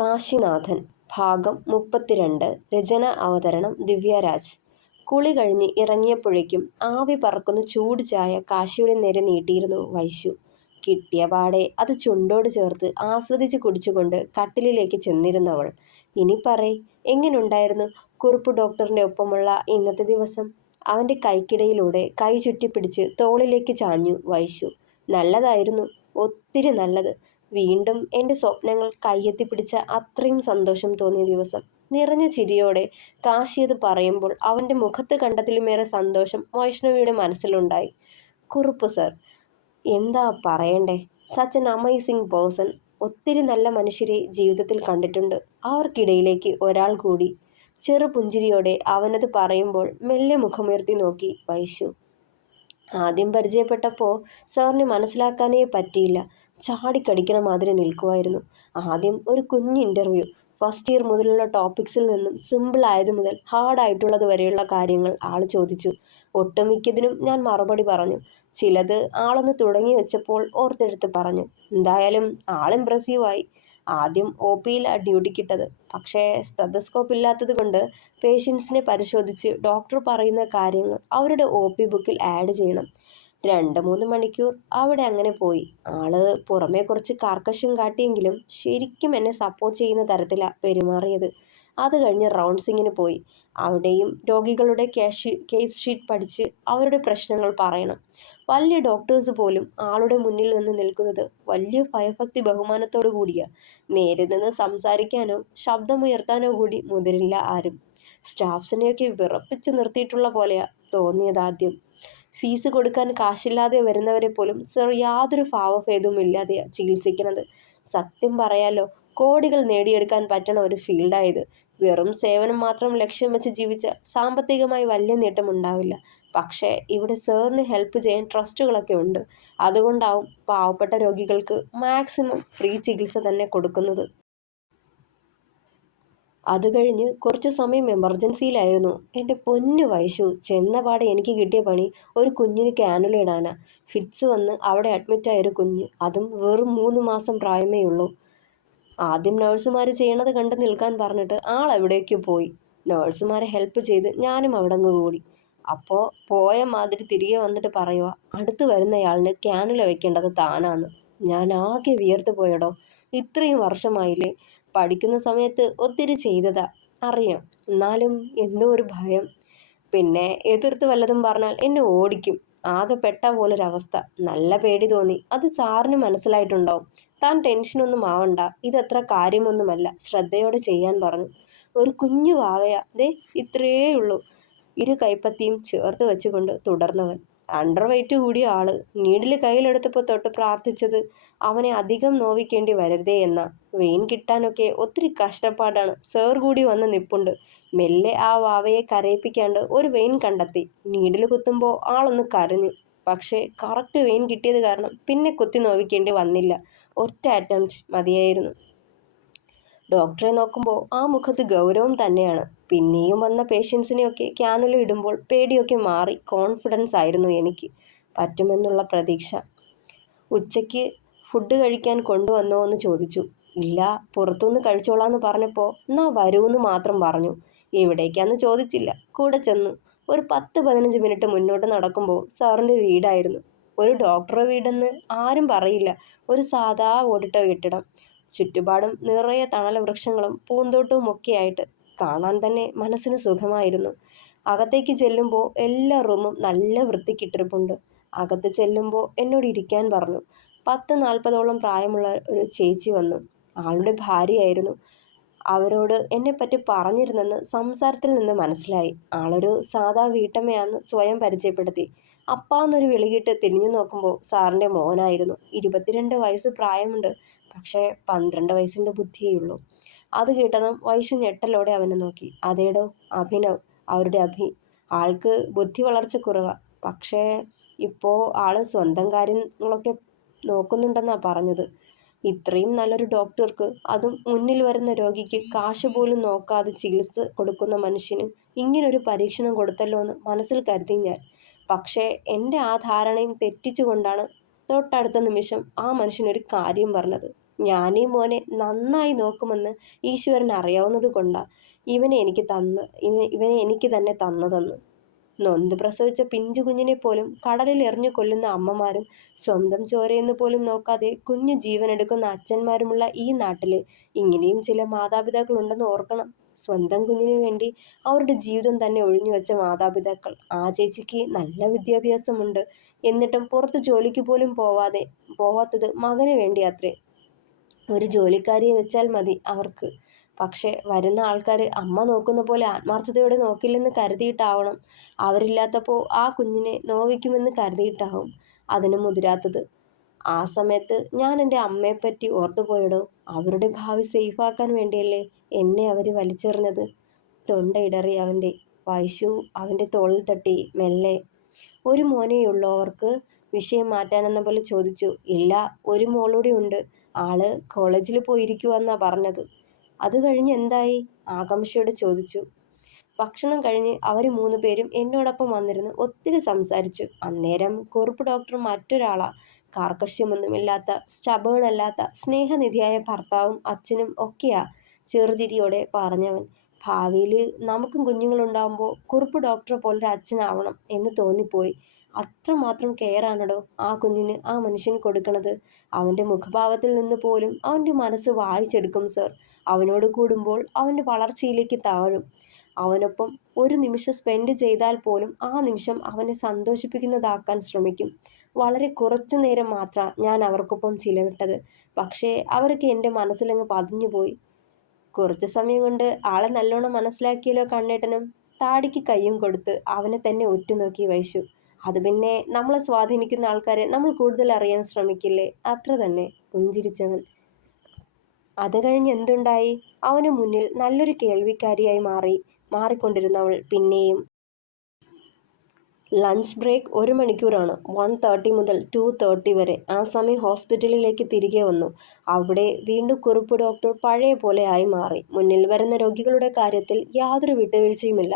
കാശിനാഥൻ ഭാഗം 32. രചന അവതരണം ദിവ്യരാജ്. കുളി കഴിഞ്ഞ് ഇറങ്ങിയപ്പോഴേക്കും ആവി പറക്കുന്ന ചൂട് ചായ കാശിയുടെ നേരെ നീട്ടിയിരുന്നു വൈശു. കിട്ടിയ പാടെ അത് ചുണ്ടോട് ചേർത്ത് ആസ്വദിച്ച് കുടിച്ചുകൊണ്ട് കട്ടിലിലേക്ക് ചെന്നിരുന്നവൾ. ഇനി പറയ്, എങ്ങനുണ്ടായിരുന്നു കുറുപ്പ് ഡോക്ടറിൻ്റെ ഒപ്പമുള്ള ഇന്നത്തെ ദിവസം? അവൻ്റെ കൈക്കിടയിലൂടെ കൈ ചുറ്റിപ്പിടിച്ച് തോളിലേക്ക് ചാഞ്ഞു വൈശു. നല്ലതായിരുന്നു, ഒത്തിരി നല്ലത്. വീണ്ടും എൻ്റെ സ്വപ്നങ്ങൾ കയ്യെത്തിപ്പിടിച്ച അത്രയും സന്തോഷം തോന്നിയ ദിവസം. നിറഞ്ഞ ചിരിയോടെ കാശി അത് പറയുമ്പോൾ അവൻ്റെ മുഖത്ത് കണ്ടതിലുമേറെ സന്തോഷം വൈഷ്ണവിയുടെ മനസ്സിലുണ്ടായി. കുറുപ്പ് സർ, എന്താ പറയണ്ടേ, സച്ച് എൻ അമേസിംഗ് പേഴ്സൺ. ഒത്തിരി നല്ല മനുഷ്യരെ ജീവിതത്തിൽ കണ്ടിട്ടുണ്ട്. അവർക്കിടയിലേക്ക് ഒരാൾ കൂടി. ചെറുപുഞ്ചിരിയോടെ അവനത് പറയുമ്പോൾ മെല്ലെ മുഖമുയർത്തി നോക്കി വൈശു. ആദ്യം പരിചയപ്പെട്ടപ്പോൾ സാറിന് മനസ്സിലാക്കാനേ പറ്റിയില്ല. ചാടിക്കടിക്കണ മാതിരി നിൽക്കുമായിരുന്നു. ആദ്യം ഒരു കുഞ്ഞ് ഇൻ്റർവ്യൂ. ഫസ്റ്റ് ഇയർ മുതലുള്ള ടോപ്പിക്സിൽ നിന്നും സിമ്പിൾ ആയത് മുതൽ ഹാർഡായിട്ടുള്ളത് വരെയുള്ള കാര്യങ്ങൾ ആൾ ചോദിച്ചു. ഒട്ടുമിക്കതിനും ഞാൻ മറുപടി പറഞ്ഞു. ചിലത് ആളൊന്ന് തുടങ്ങി വെച്ചപ്പോൾ ഓർത്തെടുത്ത് പറഞ്ഞു. എന്തായാലും ആൾ ഇംപ്രസീവായി. ആദ്യം ഒ പിയിലാണ് ഡ്യൂട്ടിക്കിട്ടത്. പക്ഷേ സ്റ്റെതസ്കോപ്പ് ഇല്ലാത്തത് കൊണ്ട് പേഷ്യൻസിനെ പരിശോധിച്ച് ഡോക്ടർ പറയുന്ന കാര്യങ്ങൾ അവരുടെ ഒ പി ബുക്കിൽ ആഡ് ചെയ്യണം. 2-3 മണിക്കൂർ അവിടെ അങ്ങനെ പോയി. ആള് പുറമേ കുറച്ച് കാർക്കശ്യം കാട്ടിയെങ്കിലും ശരിക്കും എന്നെ സപ്പോർട്ട് ചെയ്യുന്ന തരത്തിലാണ് പെരുമാറിയത്. അത് കഴിഞ്ഞ് റൗണ്ട്സിങ്ങിന് പോയി. അവിടെയും രോഗികളുടെ കേസ് ഷീറ്റ് പഠിച്ച് അവരുടെ പ്രശ്നങ്ങൾ പറയണം. വലിയ ഡോക്ടേഴ്സ് പോലും ആളുടെ മുന്നിൽ നിന്ന് നിൽക്കുന്നത് വലിയ ഭയഭക്തി ബഹുമാനത്തോടു കൂടിയാണ്. നേരെ നിന്ന് സംസാരിക്കാനോ ശബ്ദമുയർത്താനോ കൂടി മുതിരില്ല ആരും. സ്റ്റാഫ്സിനെയൊക്കെ വിറപ്പിച്ച് നിർത്തിയിട്ടുള്ള പോലെയാണ് തോന്നിയതാദ്യം. ഫീസ് കൊടുക്കാൻ കാശില്ലാതെ വരുന്നവരെ പോലും സർ യാതൊരു ഭാവഭേദവും ഇല്ലാതെയാണ് ചികിത്സിക്കുന്നത്. സത്യം പറയാലോ, കോടികൾ നേടിയെടുക്കാൻ പറ്റണ ഒരു ഫീൽഡായത്. വെറും സേവനം മാത്രം ലക്ഷ്യം വെച്ച് ജീവിച്ച സാമ്പത്തികമായി വലിയ നേട്ടമുണ്ടാവില്ല. പക്ഷേ ഇവിടെ സാറിന് ഹെൽപ്പ് ചെയ്യാൻ ട്രസ്റ്റുകളൊക്കെ ഉണ്ട്. അതുകൊണ്ടാവും പാവപ്പെട്ട രോഗികൾക്ക് മാക്സിമം ഫ്രീ ചികിത്സ തന്നെ കൊടുക്കുന്നത്. അത് കഴിഞ്ഞ് കുറച്ച് സമയം എമർജൻസിയിലായിരുന്നു. എൻ്റെ പൊന്നു വൈശു, ചെന്നപാടെ എനിക്ക് കിട്ടിയ പണി ഒരു കുഞ്ഞിന് കാനുല ഇടാനാ. ഫിറ്റ്സ് വന്ന് അവിടെ അഡ്മിറ്റായൊരു കുഞ്ഞ്, അതും വെറും 3 മാസം പ്രായമേ ഉള്ളൂ. ആദ്യം നഴ്സുമാർ ചെയ്യണത് കണ്ട് നിൽക്കാൻ പറഞ്ഞിട്ട് ആൾ എവിടേക്കോ പോയി. നഴ്സുമാരെ ഹെൽപ്പ് ചെയ്ത് ഞാനും അവിടെ അങ്ങ് കൂടി. അപ്പോൾ പോയ മാതിരി തിരികെ വന്നിട്ട് പറയുക, അടുത്ത് വരുന്നയാളിന് കാനുല വെക്കേണ്ടത് താനാന്ന്. ഞാൻ ആകെ വിയർത്ത് പോയടോ. ഇത്രയും വർഷമായില്ലേ. പഠിക്കുന്ന സമയത്ത് ഒത്തിരി ചെയ്തതാ, അറിയാം. എന്നാലും എന്തോ ഒരു ഭയം. പിന്നെ എതിർത്ത് വല്ലതും പറഞ്ഞാൽ എന്നെ ഓടിക്കും. ആകെ പെട്ട പോലൊരവസ്ഥ. നല്ല പേടി തോന്നി. അത് സാറിന് മനസ്സിലായിട്ടുണ്ടാവും. താൻ ടെൻഷനൊന്നും ആവണ്ട, ഇതത്ര കാര്യമൊന്നുമല്ല, ശ്രദ്ധയോടെ ചെയ്യാൻ പറഞ്ഞു. ഒരു കുഞ്ഞു വാവയാ, ദേ ഇത്രയേ ഉള്ളൂ. ഇരു കൈപ്പത്തിയും ചേർത്ത് വെച്ചുകൊണ്ട് തുടർന്നവൻ. അണ്ടർ വെയിറ്റ് കൂടിയ ആള്. നീഡിൽ കയ്യിലെടുത്തപ്പോൾ തൊട്ട് പ്രാർത്ഥിച്ചത് അവനെ അധികം നോവിക്കേണ്ടി വരരുതേ എന്നാ. വെയിൻ കിട്ടാനൊക്കെ ഒത്തിരി കഷ്ടപ്പാടാണ്. സേർ കൂടി വന്ന് നിപ്പുണ്ട്. മെല്ലെ ആ വാവയെ കരയിപ്പിക്കാണ്ട് ഒരു വെയിൻ കണ്ടെത്തി. നീഡിൽ കുത്തുമ്പോൾ ആളൊന്ന് കരഞ്ഞു. പക്ഷേ കറക്റ്റ് വെയിൻ കിട്ടിയത് കാരണം പിന്നെ കുത്തി നോവിക്കേണ്ടി വന്നില്ല. ഒറ്റ അറ്റംപ്റ്റ് മതിയായിരുന്നു. ഡോക്ടറെ നോക്കുമ്പോൾ ആ മുഖത്ത് ഗൗരവം തന്നെയാണ്. പിന്നെയും വന്ന പേഷ്യൻസിനെയൊക്കെ കാനുല ഇടുമ്പോൾ പേടിയൊക്കെ മാറി കോൺഫിഡൻസ് ആയിരുന്നു എനിക്ക്. പറ്റുമെന്നുള്ള പ്രതീക്ഷ. ഉച്ചയ്ക്ക് ഫുഡ് കഴിക്കാൻ കൊണ്ടുവന്നോ എന്ന് ചോദിച്ചു. ഇല്ല, പുറത്തുനിന്ന് കഴിച്ചോളാന്ന് പറഞ്ഞപ്പോൾ എന്നാ വരൂന്ന് മാത്രം പറഞ്ഞു. എവിടേക്കാന്ന് ചോദിച്ചില്ല. കൂടെ ചെന്നു. ഒരു 10-15 മിനിറ്റ് മുന്നോട്ട് നടക്കുമ്പോൾ സാറിൻ്റെ വീടായിരുന്നു. ഒരു ഡോക്ടറുടെ വീടെന്ന് ആരും പറയില്ല. ഒരു സാധാ ഓടിട്ട കെട്ടിടം. ചുറ്റുപാടും നിറയെ തണൽ വൃക്ഷങ്ങളും പൂന്തോട്ടവും ഒക്കെയായിട്ട് കാണാൻ തന്നെ മനസ്സിന് സുഖമായിരുന്നു. അകത്തേക്ക് ചെല്ലുമ്പോൾ എല്ലാ റൂമും നല്ല വൃത്തിക്കിട്ടിരിപ്പുണ്ട്. അകത്ത് ചെല്ലുമ്പോൾ എന്നോട് ഇരിക്കാൻ പറഞ്ഞു. 10-40ഓളം പ്രായമുള്ള ഒരു ചേച്ചി വന്നു. ആളുടെ ഭാര്യയായിരുന്നു. അവരോട് എന്നെപ്പറ്റി പറഞ്ഞിരുന്നെന്ന് സംസാരത്തിൽ നിന്ന് മനസ്സിലായി. ആളൊരു സാധാ വീട്ടമ്മയാന്ന് സ്വയം പരിചയപ്പെടുത്തി. അപ്പാന്നൊരു വിളികിട്ട് തിരിഞ്ഞു നോക്കുമ്പോൾ സാറിൻ്റെ മോനായിരുന്നു. 22 വയസ്സ് പ്രായമുണ്ട്. പക്ഷേ 12 വയസ്സിൻ്റെ ബുദ്ധിയേ ഉള്ളൂ. അത് കേട്ടതും വൈശു ഞെട്ടലോടെ അവനെ നോക്കി. അതേടോ, അഭിനവ്, അവരുടെ അഭി. ആൾക്ക് ബുദ്ധി വളർച്ച കുറവാ. പക്ഷേ ഇപ്പോൾ ആള് സ്വന്തം കാര്യങ്ങളൊക്കെ നോക്കുന്നുണ്ടെന്നാണ് പറഞ്ഞത്. ഇത്രയും നല്ലൊരു ഡോക്ടർക്ക്, അതും മുന്നിൽ വരുന്ന രോഗിക്ക് കാശ് പോലും നോക്കാതെ ചികിത്സ കൊടുക്കുന്ന മനുഷ്യന് ഇങ്ങനൊരു പരീക്ഷണം കൊടുത്തല്ലോ എന്ന് മനസ്സിൽ കരുതി ഞാൻ. പക്ഷേ എൻ്റെ ആ ധാരണയും തെറ്റിച്ചുകൊണ്ടാണ് തൊട്ടടുത്ത നിമിഷം ആ മനുഷ്യനൊരു കാര്യം പറഞ്ഞത്. ഞാനീ മോനെ നന്നായി നോക്കുമെന്ന് ഈശ്വരൻ അറിയാവുന്നത് കൊണ്ടാ ഇവനെ എനിക്ക് തന്നെ തന്നതെന്ന്. നൊന്ത് പ്രസവിച്ച പിഞ്ചു കുഞ്ഞിനെ പോലും കടലിൽ എറിഞ്ഞു കൊല്ലുന്ന അമ്മമാരും സ്വന്തം ചോരയെന്ന് പോലും നോക്കാതെ കുഞ്ഞു ജീവനെടുക്കുന്ന അച്ഛന്മാരുമുള്ള ഈ നാട്ടില് ഇങ്ങനെയും ചില മാതാപിതാക്കൾ ഉണ്ടെന്ന് ഓർക്കണം. സ്വന്തം കുഞ്ഞിനു വേണ്ടി അവരുടെ ജീവിതം തന്നെ ഒഴിഞ്ഞുവെച്ച മാതാപിതാക്കൾ. ആ ചേച്ചിക്ക് നല്ല വിദ്യാഭ്യാസമുണ്ട്, എന്നിട്ടും പുറത്ത് ജോലിക്ക് പോലും പോവാത്തത് മകന് വേണ്ടിയാത്രേ. ഒരു ജോലിക്കാരിയെ വെച്ചാൽ മതി അവർക്ക്. പക്ഷെ വരുന്ന ആൾക്കാർ അമ്മ നോക്കുന്ന പോലെ ആത്മാർത്ഥതയോടെ നോക്കില്ലെന്ന് കരുതിയിട്ടാവണം. അവരില്ലാത്തപ്പോൾ ആ കുഞ്ഞിനെ നോവിക്കുമെന്ന് കരുതിയിട്ടാവും അതിന് മുതിരാത്തത്. ആ സമയത്ത് ഞാൻ എൻ്റെ അമ്മയെപ്പറ്റി ഓർത്തുപോയടോ. അവരുടെ ഭാവി സേഫാക്കാൻ വേണ്ടിയല്ലേ എന്നെ അവർ വലിച്ചെറിഞ്ഞത്. തൊണ്ടയിടറി അവൻ്റെ. വൈശു അവൻ്റെ തോളിൽ തട്ടി മെല്ലെ. ഒരു മോനെയുള്ളൂ അവർക്ക്? വിഷയം മാറ്റാനെന്ന പോലെ ചോദിച്ചു. ഇല്ല, ഒരു മോളൂടെ ഉണ്ട്. ആള് കോളേജിൽ പോയിരിക്കുവാന്നാ പറഞ്ഞത്. അത് കഴിഞ്ഞ് എന്തായി? ആകാംക്ഷയോടെ ചോദിച്ചു. ഭക്ഷണം കഴിഞ്ഞ് അവർ 3 പേരും എന്നോടൊപ്പം വന്നിരുന്ന് ഒത്തിരി സംസാരിച്ചു. അന്നേരം കുറുപ്പ് ഡോക്ടർ മറ്റൊരാളാ. കാർക്കശ്യമൊന്നുമില്ലാത്ത, സ്റ്റബേണല്ലാത്ത, സ്നേഹനിധിയായ ഭർത്താവും അച്ഛനും ഒക്കെയാ, ചെറുചിരിയോടെ പറഞ്ഞവൻ. ഭാവിയിൽ നമുക്കും കുഞ്ഞുങ്ങളുണ്ടാകുമ്പോൾ കുറുപ്പ് ഡോക്ടറെ പോലൊരു അച്ഛനാവണം എന്ന് തോന്നിപ്പോയി. അത്രമാത്രം കെയറാണടോ ആ കുഞ്ഞിന് ആ മനുഷ്യൻ കൊടുക്കണത്. അവൻ്റെ മുഖഭാവത്തിൽ നിന്ന് പോലും അവൻ്റെ മനസ്സ് വായിച്ചെടുക്കും സർ. അവനോട് കൂടുമ്പോൾ അവൻ്റെ വളർച്ചയിലേക്ക് താഴും. അവനൊപ്പം ഒരു നിമിഷം സ്പെൻഡ് ചെയ്താൽ പോലും ആ നിമിഷം അവനെ സന്തോഷിപ്പിക്കുന്നതാക്കാൻ ശ്രമിക്കും. വളരെ കുറച്ചു നേരം മാത്രമാണ് ഞാൻ അവർക്കൊപ്പം ചിലവിട്ടത്. പക്ഷേ അവർക്ക് എൻ്റെ മനസ്സിലങ്ങ് പതിഞ്ഞുപോയി. കുറച്ചു സമയം കൊണ്ട് ആളെ നല്ലോണം മനസ്സിലാക്കിയല്ലോ കണ്ണേട്ടനും. താടിക്ക് കയ്യും കൊടുത്ത് അവനെ തന്നെ ഉറ്റുനോക്കി വൈശു. അത് പിന്നെ നമ്മളെ സ്വാധീനിക്കുന്ന ആൾക്കാരെ നമ്മൾ കൂടുതൽ അറിയാൻ ശ്രമിക്കില്ലേ, അത്ര തന്നെ, പുഞ്ചിരിച്ചവൻ. അത് കഴിഞ്ഞ് എന്തുണ്ടായി? അവന് മുന്നിൽ നല്ലൊരു കേൾവിക്കാരിയായി മാറിക്കൊണ്ടിരുന്നവൾ പിന്നെയും. ലഞ്ച് ബ്രേക്ക് 1 മണിക്കൂറാണ്. 1:30 മുതൽ 2:30 വരെ. ആ സമയം ഹോസ്പിറ്റലിലേക്ക് തിരികെ വന്നു. അവിടെ വീണ്ടും കുറുപ്പ് ഡോക്ടർ പഴയ പോലെ ആയി മാറി. മുന്നിൽ വരുന്ന രോഗികളുടെ കാര്യത്തിൽ യാതൊരു വിട്ടുവീഴ്ചയുമില്ല.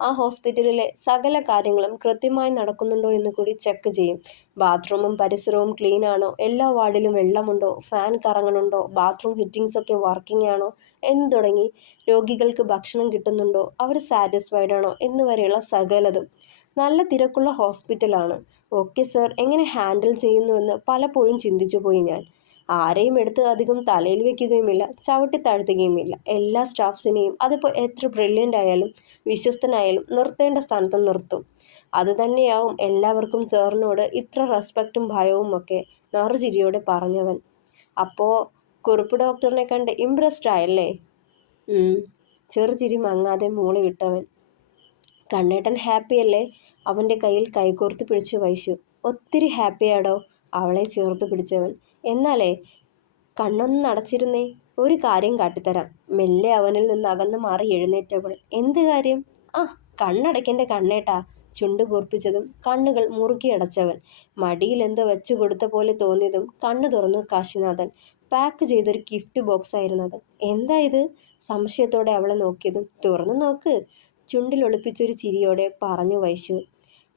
ആ ഹോസ്പിറ്റലിലെ സകല കാര്യങ്ങളും കൃത്യമായി നടക്കുന്നുണ്ടോ എന്ന് കൂടി ചെക്ക് ചെയ്യും. ബാത്റൂമും പരിസരവും ക്ലീൻ ആണോ, എല്ലാ വാർഡിലും വെള്ളമുണ്ടോ, ഫാൻ കറങ്ങുന്നുണ്ടോ, ബാത്റൂം ഫിറ്റിംഗ്സ് ഒക്കെ വർക്കിംഗ് ആണോ എന്ന് തുടങ്ങി രോഗികൾക്ക് ഭക്ഷണം കിട്ടുന്നുണ്ടോ, അവർ സാറ്റിസ്ഫൈഡ് ആണോ എന്നുവരെയുള്ള സകലതും. നല്ല തിരക്കുള്ള ഹോസ്പിറ്റലാണ്. ഓക്കെ സർ, എങ്ങനെ ഹാൻഡിൽ ചെയ്യുന്നുവെന്ന് പലപ്പോഴും ചിന്തിച്ചു പോയി ഞാൻ. ആരെയും എടുത്ത് അധികം തലയിൽ വെക്കുകയുമില്ല, ചവിട്ടി താഴ്ത്തുകയുമില്ല. എല്ലാ സ്റ്റാഫ്സിനെയും അതിപ്പോൾ എത്ര ബ്രില്യൻ്റ് ആയാലും വിശ്വസ്തനായാലും നിർത്തേണ്ട സ്ഥാനത്ത് നിർത്തും. അത് തന്നെയാവും എല്ലാവർക്കും സാറിനോട് ഇത്ര റെസ്പെക്റ്റും ഭയവും ഒക്കെ, നറുചിരിയോടെ പറഞ്ഞവൻ. അപ്പോൾ കുറുപ്പ് ഡോക്ടറിനെ കണ്ട് ഇംപ്രസ്ഡ് ആയല്ലേ? ചെറുചിരി മങ്ങാതെ മൂളി വിട്ടവൻ. കണ്ണേട്ടൻ ഹാപ്പിയല്ലേ? അവൻ്റെ കയ്യിൽ കൈകോർത്ത് പിടിച്ചു വൈശു. ഒത്തിരി ഹാപ്പിയാടോ, അവളെ ചേർത്ത് പിടിച്ചവൻ. എന്നാലേ കണ്ണൊന്ന് അടച്ചിരുന്നേ, ഒരു കാര്യം കാട്ടിത്തരാം. മെല്ലെ അവനിൽ നിന്ന് അകന്നു മാറി എഴുന്നേറ്റവൾ. എന്ത് കാര്യം? ആ, കണ്ണടയ്ക്കെൻ്റെ കണ്ണേട്ടാ. ചുണ്ടു കൂർപ്പിച്ചതും കണ്ണുകൾ മുറുക്കി അടച്ചവൻ. മടിയിൽ എന്തോ വെച്ചു കൊടുത്ത പോലെ തോന്നിയതും കണ്ണു തുറന്നു കാശിനാഥൻ. പാക്ക് ചെയ്തൊരു ഗിഫ്റ്റ് ബോക്സ് ആയിരുന്നത്. എന്താ ഇത്? സംശയത്തോടെ അവളെ നോക്കിയതും. തുറന്നു നോക്ക്, ചുണ്ടിൽ ഒളിപ്പിച്ചൊരു ചിരിയോടെ പറഞ്ഞു വൈശു.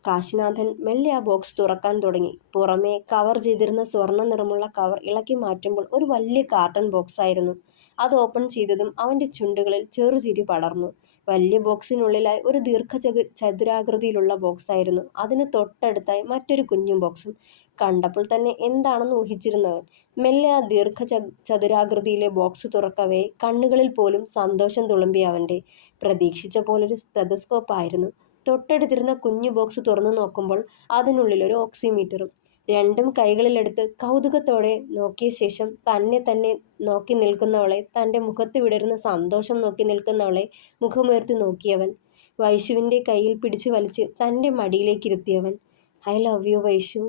കാശിനാഥൻ മെല്ലെ ആ ബോക്സ് തുറക്കാൻ തുടങ്ങി. പുറമേ കവർ ചെയ്തിരുന്ന സ്വർണ്ണ നിറമുള്ള കവർ ഇളക്കി മാറ്റുമ്പോൾ ഒരു വലിയ കാർട്ടൺ ബോക്സ് ആയിരുന്നു. അത് ഓപ്പൺ ചെയ്തതും അവൻ്റെ ചുണ്ടുകളിൽ ചെറുചിരി പടർന്നു. വലിയ ബോക്സിനുള്ളിലായി ഒരു ചതുരാകൃതിയിലുള്ള ബോക്സ് ആയിരുന്നു. അതിന് തൊട്ടടുത്തായി മറ്റൊരു കുഞ്ഞു ബോക്സും. കണ്ടപ്പോൾ തന്നെ എന്താണെന്ന് ഊഹിച്ചിരുന്നവൻ മെല്ലെ ആ ചതുരാകൃതിയിലെ ബോക്സ് തുറക്കവേ കണ്ണുകളിൽ പോലും സന്തോഷം തുളുമ്പി അവൻ്റെ. പ്രതീക്ഷിച്ച പോലൊരു സ്റ്റെതസ്കോപ്പ് ആയിരുന്നു. തൊട്ടടുത്തിരുന്ന കുഞ്ഞു ബോക്സ് തുറന്നു നോക്കുമ്പോൾ അതിനുള്ളിലൊരു ഓക്സിമീറ്ററും. രണ്ടും കൈകളിലെടുത്ത് കൗതുകത്തോടെ നോക്കിയ ശേഷം തന്നെ നോക്കി നിൽക്കുന്നവളെ, തൻ്റെ മുഖത്ത് വിടരുന്ന സന്തോഷം നോക്കി നിൽക്കുന്നവളെ മുഖമുയർത്തി നോക്കിയവൻ. വൈശുവിൻ്റെ കയ്യിൽ പിടിച്ചു വലിച്ച് തൻ്റെ മടിയിലേക്ക് ഇരുത്തിയവൻ. ഐ ലവ് യു വൈശു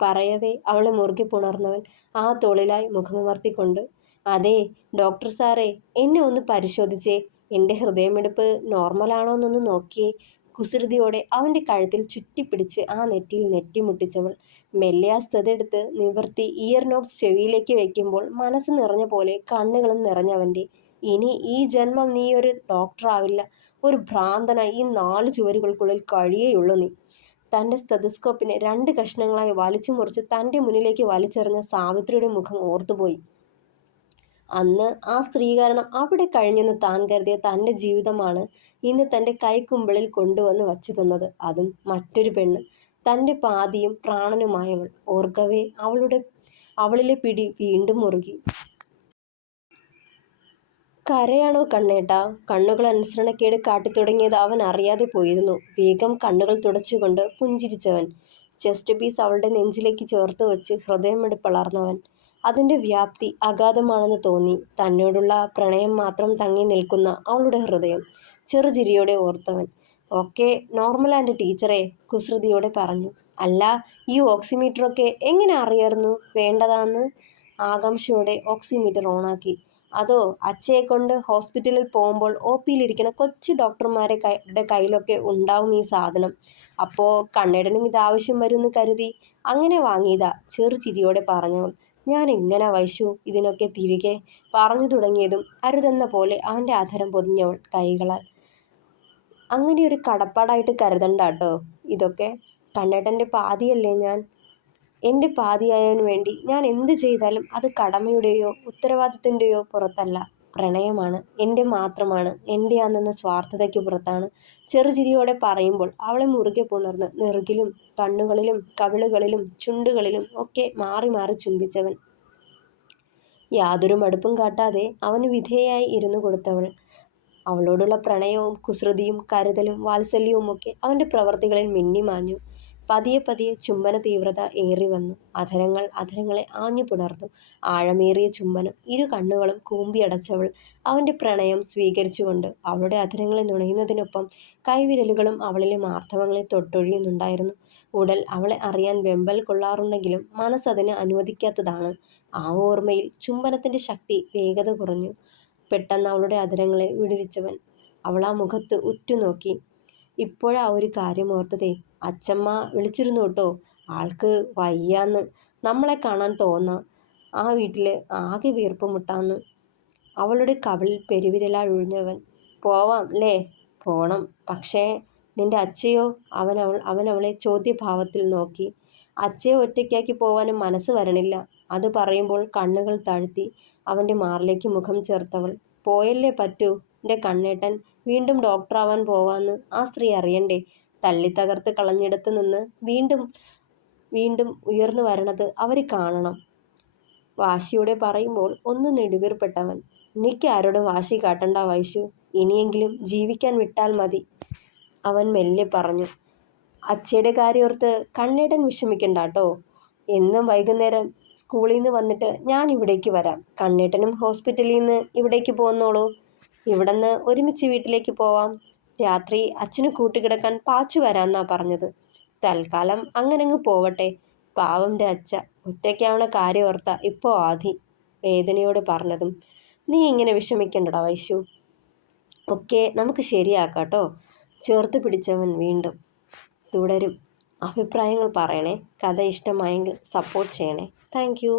പറയവേ അവളെ മുറുകെ പുണർന്നവൻ ആ തോളിലായി മുഖമമർത്തിക്കൊണ്ട്. അതെ ഡോക്ടർ സാറേ, എന്നെ ഒന്ന് പരിശോധിച്ചേ. എൻ്റെ ഹൃദയമിടിപ്പ് നോർമലാണോന്നൊന്ന് നോക്കിയേ. കുസൃതിയോടെ അവൻ്റെ കഴുത്തിൽ ചുറ്റിപ്പിടിച്ച് ആ നെറ്റിയിൽ നെറ്റിമുട്ടിച്ചവൾ. മെല്ലെ ആ സ്ഥതെടുത്ത് നിവർത്തി ഇയർ നോബ്സ് ചെവിയിലേക്ക് വയ്ക്കുമ്പോൾ മനസ്സ് നിറഞ്ഞ പോലെ കണ്ണുകളും നിറഞ്ഞവൻ്റെ. ഇനി ഈ ജന്മം നീ ഒരു ഡോക്ടറാവില്ല, ഒരു ഭ്രാന്തനായി ഈ 4 ചുവരുകൾക്കുള്ളിൽ കഴിയേയുള്ളൂ നീ. തൻ്റെ സ്റ്റെതസ്കോപ്പിനെ 2 കഷ്ണങ്ങളായി വലിച്ചു മുറിച്ച് തൻ്റെ മുന്നിലേക്ക് വലിച്ചെറിഞ്ഞ സാവിത്രിയുടെ മുഖം ഓർത്തുപോയി. അന്ന് ആ സ്ത്രീ കാരണം അവിടെ കഴിഞ്ഞെന്ന് താൻ കരുതിയ തൻ്റെ ജീവിതമാണ് ഇന്ന് തൻ്റെ കൈക്കുമ്പിളിൽ കൊണ്ടുവന്ന് വച്ചു തന്നത്. അതും മറ്റൊരു പെണ്ണ്, തൻ്റെ പാതിയും പ്രാണനുമായവൾ. ഓർക്കവേ അവളിലെ പിടി വീണ്ടും മുറുകി. കരയാണോ കണ്ണേട്ടാ? കണ്ണുകൾ അനുസരണക്കേട് കാട്ടിത്തുടങ്ങിയത് അവൻ അറിയാതെ പോയിരുന്നു. വേഗം കണ്ണുകൾ തുടച്ചുകൊണ്ട് പുഞ്ചിരിച്ചവൻ. ചെസ്റ്റ് പീസ് അവളുടെ നെഞ്ചിലേക്ക് ചേർത്ത് വെച്ച് ഹൃദയമിടിപ്പളർന്നവൻ. അതിൻ്റെ വ്യാപ്തി അഗാധമാണെന്ന് തോന്നി. തന്നോടുള്ള പ്രണയം മാത്രം തങ്ങി നിൽക്കുന്ന അവളുടെ ഹൃദയം. ചെറുചിരിയോടെ ഓർത്തവൻ. "ഓക്കെ നോർമൽ ആൻഡ് ടീച്ചറെ," കുസൃതിയോടെ പറഞ്ഞു. "അല്ല, ഈ ഓക്സിമീറ്ററൊക്കെ എങ്ങനെ അറിയായിരുന്നു വേണ്ടതാന്ന്?" ആകാംക്ഷയോടെ ഓക്സിമീറ്റർ ഓണാക്കി. "അതോ, അച്ഛയെ കൊണ്ട് ഹോസ്പിറ്റലിൽ പോകുമ്പോൾ OPയിലിരിക്കുന്ന കൊച്ചു ഡോക്ടർമാരുടെ കയ്യിലൊക്കെ ഉണ്ടാവും ഈ സാധനം. അപ്പോൾ കണ്ണേടനും ഇതാവശ്യം വരുമെന്ന് കരുതി അങ്ങനെ വാങ്ങിയതാ," ചെറുചിരിയോടെ പറഞ്ഞവൾ. "ഞാൻ എങ്ങനാ വൈശു ഇതിനൊക്കെ തിരികെ?" പറഞ്ഞു തുടങ്ങിയതും അരുതെന്ന പോലെ അവൻ്റെ അധരം പൊതിഞ്ഞവൾ കൈകളാൽ. "അങ്ങനെയൊരു കടപ്പാടായിട്ട് കരുതണ്ടാട്ടോ ഇതൊക്കെ. കണ്ണേട്ടൻ്റെ പാതിയല്ലേ ഞാൻ. എൻ്റെ പാതിയായവന് വേണ്ടി ഞാൻ എന്ത് ചെയ്താലും അത് കടമയുടെയോ ഉത്തരവാദിത്വത്തിൻ്റെയോ പുറത്തല്ല. പ്രണയമാണ്, എൻ്റെ മാത്രമാണ്, എൻ്റെയാണെന്ന സ്വാർത്ഥതയ്ക്ക് പുറത്താണ്." ചെറുചിരിയോടെ പറയുമ്പോൾ അവളെ മുറുകെ പുണർന്ന് നെറുകിലും കണ്ണുകളിലും കവിളുകളിലും ചുണ്ടുകളിലും ഒക്കെ മാറി മാറി ചുംബിച്ചവൻ. യാതൊരു മടുപ്പും കാട്ടാതെ അവന് വിധേയായി ഇരുന്നു കൊടുത്തവൾ. അവളോടുള്ള പ്രണയവും കുസൃതിയും കരുതലും വാത്സല്യവുമൊക്കെ അവൻ്റെ പ്രവർത്തികളിൽ മിന്നിമാഞ്ഞു. പതിയെ പതിയെ ചുംബന തീവ്രത ഏറി വന്നു. അധരങ്ങളെ ആഞ്ഞു പുണർന്നു. ആഴമേറിയ ചുംബനം. ഇരു കണ്ണുകളും കൂമ്പിയടച്ചവൾ അവൻ്റെ പ്രണയം സ്വീകരിച്ചുകൊണ്ട് അവളുടെ അധരങ്ങളെ നുണയുന്നതിനൊപ്പം കൈവിരലുകളും അവളിലെ മാർദ്ദവങ്ങളെ തൊട്ടൊഴിയുന്നുണ്ടായിരുന്നു. ഉടൽ അവളെ അറിയാൻ വെമ്പൽ കൊള്ളാറുണ്ടെങ്കിലും മനസ്സതിന് അനുവദിക്കാത്തതാണ്. ആ ഓർമ്മയിൽ ചുംബനത്തിൻ്റെ ശക്തി വേഗത കുറഞ്ഞു. പെട്ടെന്ന് അവളുടെ അധരങ്ങളെ വിടുവിച്ചവൻ. അവൾ ആ മുഖത്ത് ഉറ്റുനോക്കി. "ഇപ്പോഴാ ഒരു കാര്യം ഓർത്തതേ, അച്ഛമ്മ വിളിച്ചിരുന്നു കേട്ടോ. ആൾക്ക് വയ്യാന്ന്. നമ്മളെ കാണാൻ തോന്നാ. ആ വീട്ടിൽ ആകെ വീർപ്പുമുട്ടാന്ന്." അവളുടെ കവിളിൽ പെരുവിരലാൽ ഉഴിഞ്ഞവൻ. "പോവാം ല്ലേ?" "പോണം. പക്ഷേ നിന്റെ അച്ഛയോ?" അവൻ അവളെ ചോദ്യഭാവത്തിൽ നോക്കി. "അച്ഛയെ ഒറ്റയ്ക്കാക്കി പോവാനും മനസ്സ് വരണില്ല." അത് പറയുമ്പോൾ കണ്ണുകൾ താഴ്ത്തി അവൻ്റെ മാറിലേക്ക് മുഖം ചേർത്തവൾ. "പോയല്ലേ പറ്റൂ. എൻ്റെ കണ്ണേട്ടൻ വീണ്ടും ഡോക്ടറാവാൻ പോവാന്ന് ആ സ്ത്രീ അറിയണ്ടേ? തല്ലിത്തകർത്ത് കളഞ്ഞിടത്ത് നിന്ന് വീണ്ടും വീണ്ടും ഉയർന്നു വരണത് അവര് കാണണം." വാശിയോടെ പറയുമ്പോൾ ഒന്ന് നെടുവീർപ്പെട്ടവൻ. "എനിക്ക് ആരോടും വാശി കാട്ടണ്ട വൈശു. ഇനിയെങ്കിലും ജീവിക്കാൻ വിട്ടാൽ മതി." അവൻ മെല്ലെ പറഞ്ഞു. "അച്ഛയുടെ കാര്യോർത്ത് കണ്ണേട്ടൻ വിഷമിക്കണ്ടാട്ടോ. എന്നും വൈകുന്നേരം സ്കൂളിൽ നിന്ന് വന്നിട്ട് ഞാൻ ഇവിടേക്ക് വരാം. കണ്ണേട്ടനും ഹോസ്പിറ്റലിൽ നിന്ന് ഇവിടേക്ക് പോന്നോളൂ. ഇവിടുന്ന് ഒരുമിച്ച് വീട്ടിലേക്ക് പോവാം. രാത്രി അച്ഛന് കൂട്ടുകിടക്കാൻ പാച്ചു വരാന്നാ പറഞ്ഞത്." "തൽക്കാലം അങ്ങനങ്ങ് പോവട്ടെ. പാവൻ്റെ അച്ഛ ഒറ്റയ്ക്കാവണ കാര്യം ഓർത്താ ഇപ്പോൾ ആധി," വേദനയോട് പറഞ്ഞതും. "നീ ഇങ്ങനെ വിഷമിക്കണ്ടടാ വൈശു. ഒക്കെ നമുക്ക് ശരിയാക്കാട്ടോ." ചേർത്ത് പിടിച്ചവൻ വീണ്ടും. തുടരും. അഭിപ്രായങ്ങൾ പറയണേ. കഥ ഇഷ്ടമായെങ്കിൽ സപ്പോർട്ട് ചെയ്യണേ. Thank you.